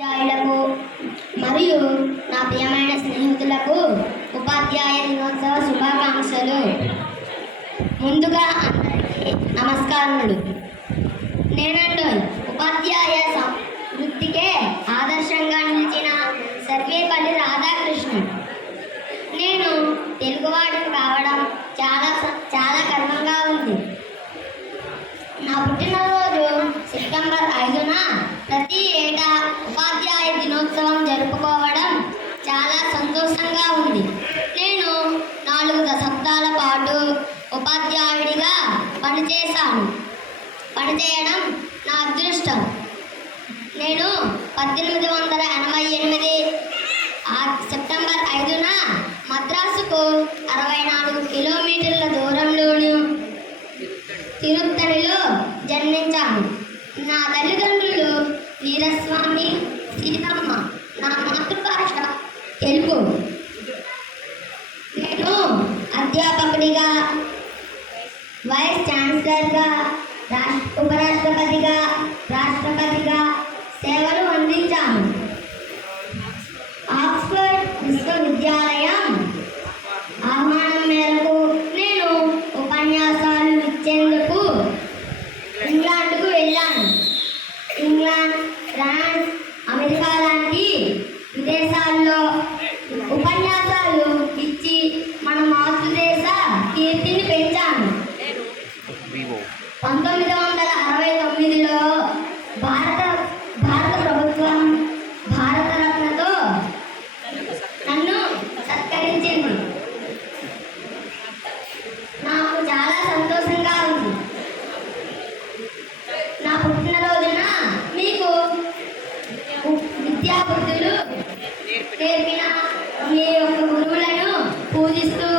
ఉపాధ్యాయులకు మరియు నా ప్రియమైన స్నేహితులకు ఉపాధ్యాయ దినోత్సవ శుభాకాంక్షలు. ముందుగా అందరికీ నమస్కారములు. నేనంటూ ఉపాధ్యాయ వృత్తికే ఆదర్శంగా నిలిచిన సర్వేపల్లి రాధాకృష్ణన్. నేను తెలుగువాడిని కావడం చాలా గర్వంగా ఉంది. నా పుట్టినరోజు సెప్టెంబర్ 5న ప్రతి ఏటా ఉపాధ్యాయ దినోత్సవం జరుపుకోవడం చాలా సంతోషంగా ఉంది. నేను 4 దశాబ్దాల పాటు ఉపాధ్యాయుడిగా పనిచేయడం నా అదృష్టం. నేను 1888 సెప్టెంబర్ 5న మద్రాసుకు 64 కిలోమీటర్ల దూరంలోని తిరుత్తణిలో జన్మించాను. నా తల్లిదండ్రులు వీరస్వామి, సీతమ్మ. నా మాతృభాష తెలుగు. నేను అధ్యాపకుడిగా, వైస్ ఛాన్సలర్గా, ఉపరాష్ట్రపతిగా, రాష్ట్రపతిగా సేవలు అందించాను. ఆక్స్ఫర్డ్ విశ్వవిద్యాలయం ఆహ్వానం మేరకు నేను ఉపన్యాసాలు ఇచ్చేందుకు ఇంగ్లాండ్కు వెళ్ళాను. ఇంగ్లాండ్, ఫ్రాన్స్, అమెరికా లాంటి విదేశాల్లో ఉపన్యాసాలు ఇచ్చి మన మాతృదేశ కీర్తిని పెంచాను. 1969లో భారత ప్రభుత్వం భారతరత్నతో నన్ను సత్కరించింది. నాకు చాలా సంతోషంగా ఉంది. నా పుట్టినరోజున మీకు విద్యాబుద్ధులు నేర్పిన మీ యొక్క గురువులను పూజిస్తూ